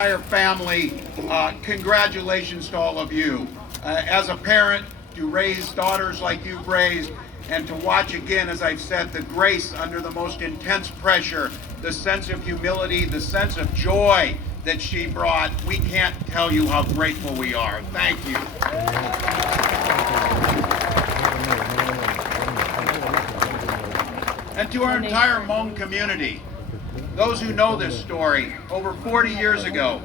Entire family, congratulations to all of you. As a parent, to raise daughters like you've raised, and to watch again, as I've said, the grace under the most intense pressure, the sense of humility, the sense of joy that she brought, we can't tell you how grateful we are. Thank you. And to our entire Hmong community, those who know this story, over 40 years ago,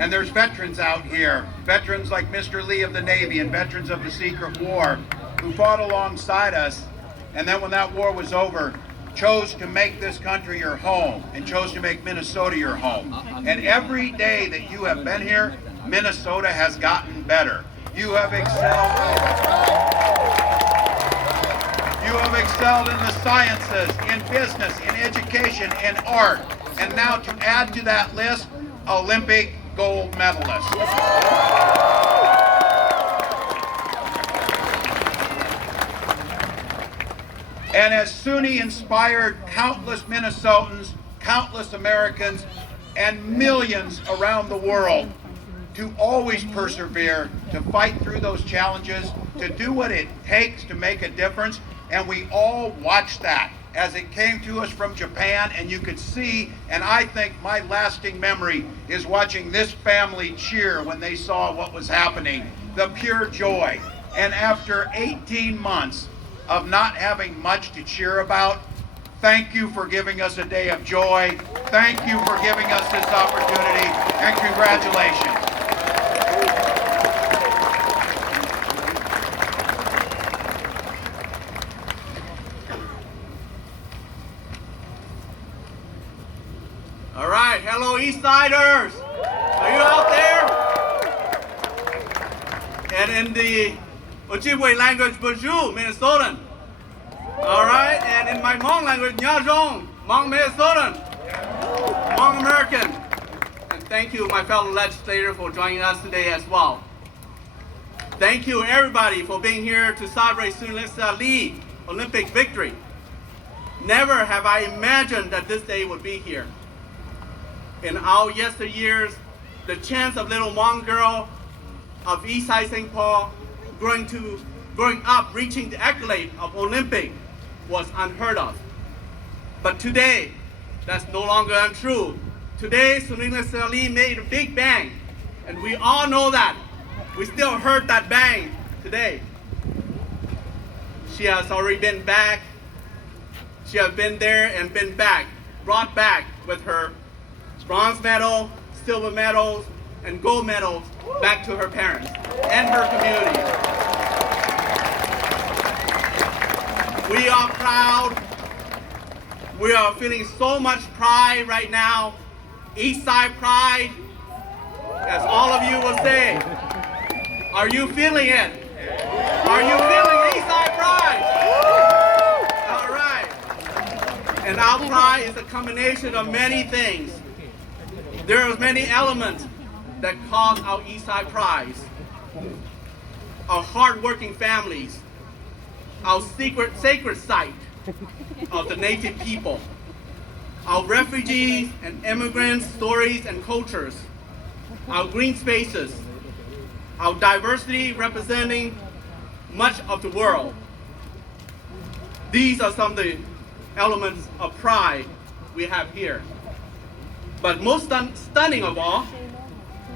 and there's veterans out here, veterans like Mr. Lee of the Navy and veterans of the Secret War, who fought alongside us, and then when that war was over, chose to make this country your home, and chose to make Minnesota your home. And every day that you have been here, Minnesota has gotten better. You have excelled. You have excelled in the sciences, in business, in education, in art, and now to add to that list, Olympic gold medalists. And as Suni inspired countless Minnesotans, countless Americans, and millions around the world to always persevere, to fight through those challenges, to do what it takes to make a difference. And we all watched that as it came to us from Japan, and you could see, and I think my lasting memory is watching this family cheer when they saw what was happening, the pure joy. And after 18 months of not having much to cheer about, thank you for giving us a day of joy. Thank you for giving us this opportunity, and congratulations. All right, hello East Siders. Are you out there? And in the Ojibwe language, bonjour, Minnesotan. All right, and in my Hmong language, nyajong, Hmong Minnesotan, Hmong American. And thank you, my fellow legislator, for joining us today as well. Thank you, everybody, for being here to celebrate Suni Lee Olympic victory. Never have I imagined that this day would be here. In our yesteryears, the chance of little Hmong girl of East Side St. Paul growing up reaching the accolade of Olympic was unheard of. But today, that's no longer untrue. Today, Suni Lee made a big bang, and we all know that. We still heard that bang today. She has already been back. She has been there and been back, brought back with her bronze medal, silver medals, and gold medals back to her parents and her community. We are proud. We are feeling so much pride right now. East Side pride, as all of you will say. Are you feeling it? Are you feeling East Side pride? All right. And our pride is a combination of many things. There are many elements that cause our East Side pride. Our hardworking families, our sacred site of the native people, our refugees and immigrants' stories and cultures, our green spaces, our diversity representing much of the world. These are some of the elements of pride we have here. But most stunning of all,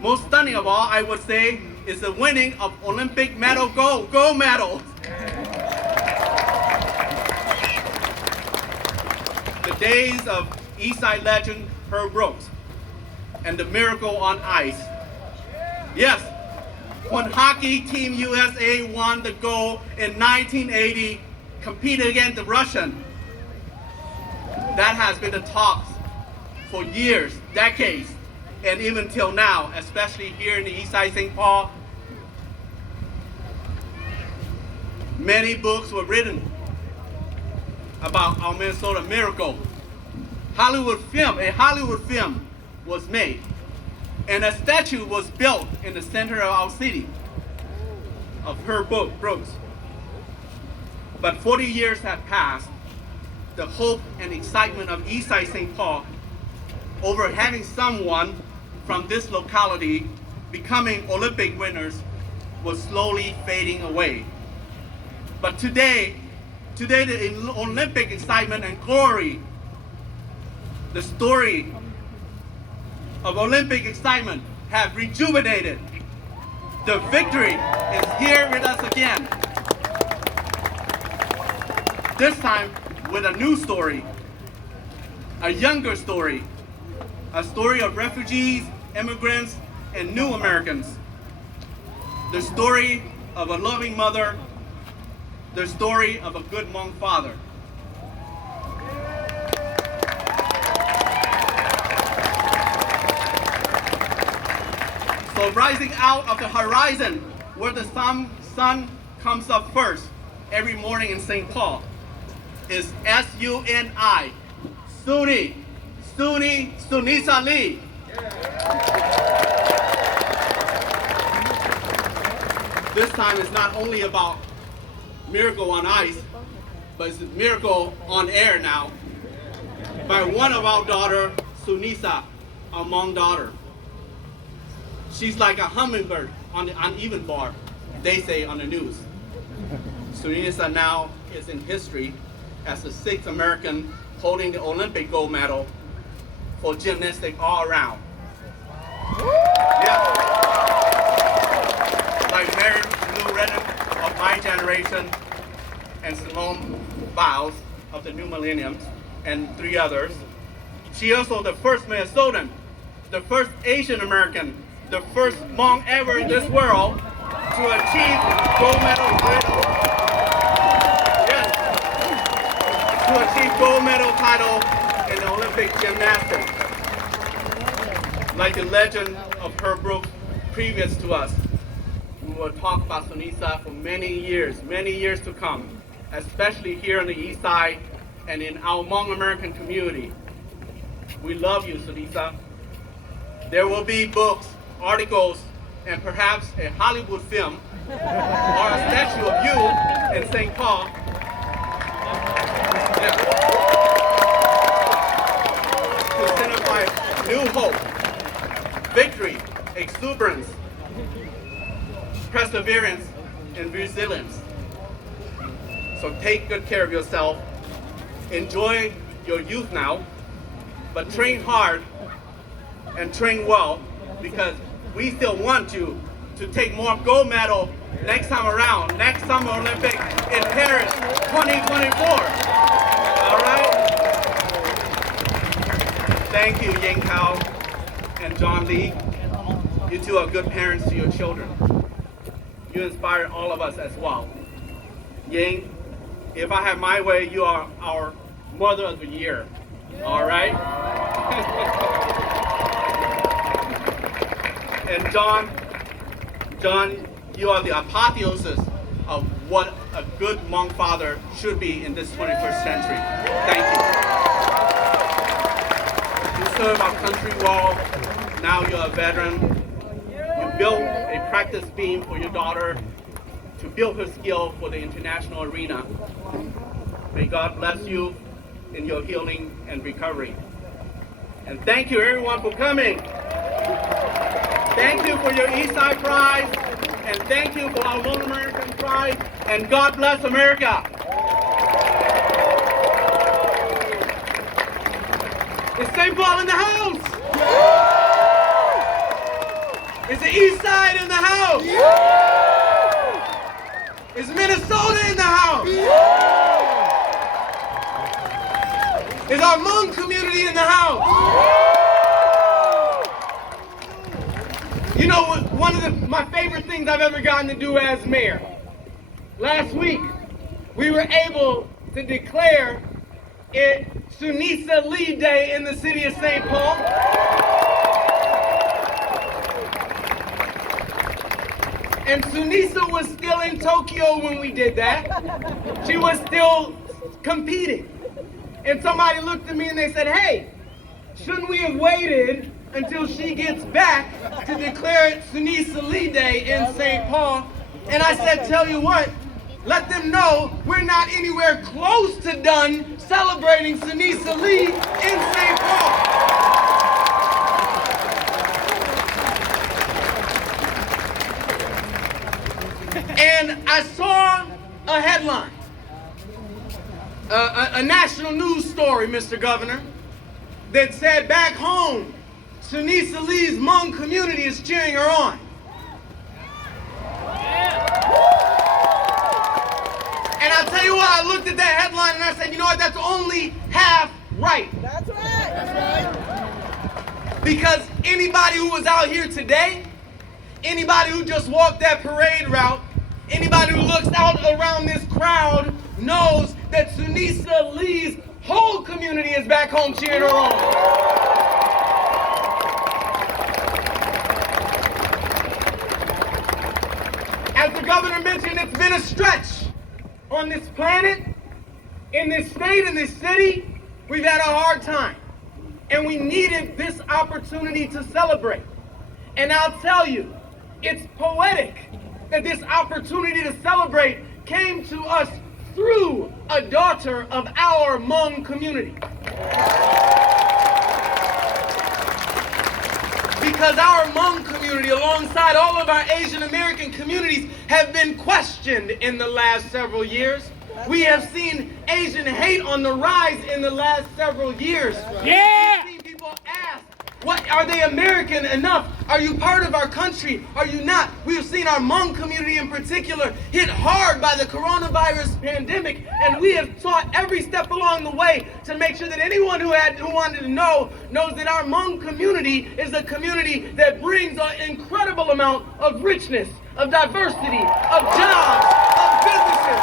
I would say, is the winning of Olympic medal gold medals. The days of East Side legend Herb Brooks and the miracle on ice. Yes, when Hockey Team USA won the gold in 1980, competed against the Russian, that has been the talk for years, decades, and even till now, especially here in the East Side St. Paul. Many books were written about our Minnesota miracle. A Hollywood film was made, and a statue was built in the center of our city of Herb Brooks. But 40 years have passed. The hope and excitement of East Side St. Paul over having someone from this locality becoming Olympic winners was slowly fading away. But today the Olympic excitement and glory, the story of Olympic excitement have rejuvenated. The victory is here with us again. This time with a new story, a younger story, a story of refugees, immigrants, and new Americans. The story of a loving mother, the story of a good Hmong father. So rising out of the horizon where the sun comes up first every morning in St. Paul is S-U-N-I, Suni Lee. This time is not only about miracle on ice, but it's a miracle on air now by one of our daughter, Sunisa, our Hmong daughter. She's like a hummingbird on the uneven bar, they say on the news. Sunisa now is in history as the 6th American holding the Olympic gold medal for gymnastics all around. Yeah. Like Mayer Melven of my generation and Simone Walz of the new millennium and 3 others. She also the first Minnesotan, the first Asian American, the first Hmong ever in this world to achieve gold medal title. Yes, to achieve gold medal title in the Olympic gymnastics. Like the legend of Herb Brooks previous to us, we will talk about Sunisa for many years to come, especially here on the East Side and in our Hmong American community. We love you, Sunisa. There will be books, articles, and perhaps a Hollywood film or a statue of you in St. Paul. Yeah. To signify new hope, victory, exuberance, perseverance, and resilience. So take good care of yourself. Enjoy your youth now, but train hard and train well, because we still want you to take more gold medal next time around, next Summer Olympic in Paris 2024. All right? Thank you, Ying Kao and John Lee. You two are good parents to your children. You inspire all of us as well. Ying, if I have my way, you are our Mother of the Year. All right? And John, you are the apotheosis of what a good Hmong father should be in this 21st century. Thank you. You serve our country well. Now you're a veteran. You built a practice beam for your daughter to build her skill for the international arena. May God bless you in your healing and recovery. And thank you everyone for coming. Thank you for your Eastside Prize, and thank you for our Hmong American Prize, and God bless America. Is St. Paul in the house? Is the Eastside in the house? Is Minnesota in the house? Is our Hmong community in the house? You know what? One of my favorite things I've ever gotten to do as mayor. Last week, we were able to declare it Suni Lee Day in the city of St. Paul. And Sunisa was still in Tokyo when we did that. She was still competing. And somebody looked at me and they said, hey, shouldn't we have waited until she gets back to declare it Sunisa Lee Day in St. Paul? And I said, tell you what, let them know we're not anywhere close to done celebrating Sunisa Lee in St. Paul. And I saw a headline, a national news story, Mr. Governor, that said back home, Suni Lee's Hmong community is cheering her on. And I'll tell you what, I looked at that headline and I said, you know what, that's only half right. That's right. That's right. Because anybody who was out here today, anybody who just walked that parade route, anybody who looks out around this crowd knows that Suni Lee's whole community is back home cheering her on. As the governor mentioned, it's been a stretch on this planet, in this state, in this city. We've had a hard time, and we needed this opportunity to celebrate. And I'll tell you, it's poetic that this opportunity to celebrate came to us through a daughter of our Hmong community. Because our Hmong community, alongside all of our Asian American communities, have been questioned in the last several years. We have seen Asian hate on the rise in the last several years. Yeah! We've seen people ask, what, are they American enough? Are you part of our country? Are you not? We've seen our Hmong community in particular hit hard by the coronavirus pandemic, and we have taught every step along the way to make sure that anyone who wanted to know knows that our Hmong community is a community that brings an incredible amount of richness, of diversity, of jobs, of businesses,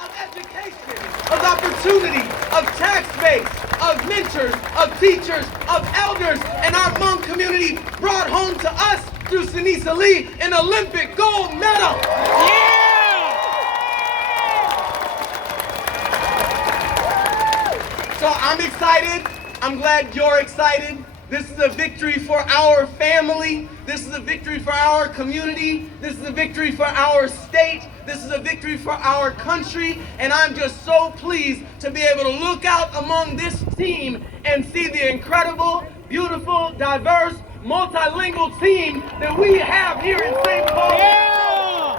of education, of opportunity, of tax base, of mentors, of teachers, of elders, and our Hmong community brought home to us through Suni Lee an Olympic gold medal. Yeah! So I'm excited. I'm glad you're excited. This is a victory for our family. This is a victory for our community. This is a victory for our state. This is a victory for our country. And I'm just so pleased to be able to look out among this team and see the incredible, beautiful, diverse, multilingual team that we have here in St. Paul. Yeah!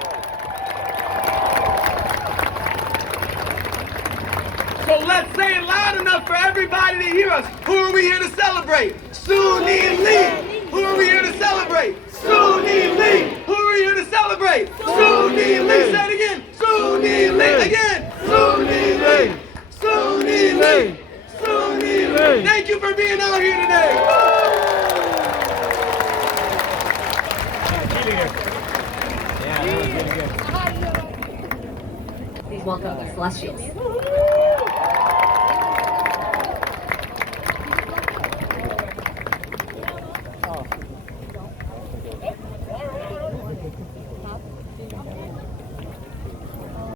So let's say it loud enough for everybody to hear us. Who are we here to celebrate? Suni Lee. Who are we here to celebrate? Suni Lee. Who are we here to celebrate? Suni Lee. Say it again. Suni Lee. Again. Suni Lee. Suni Lee. Suni Lee. Thank you for being out here today. Please welcome the Celestials.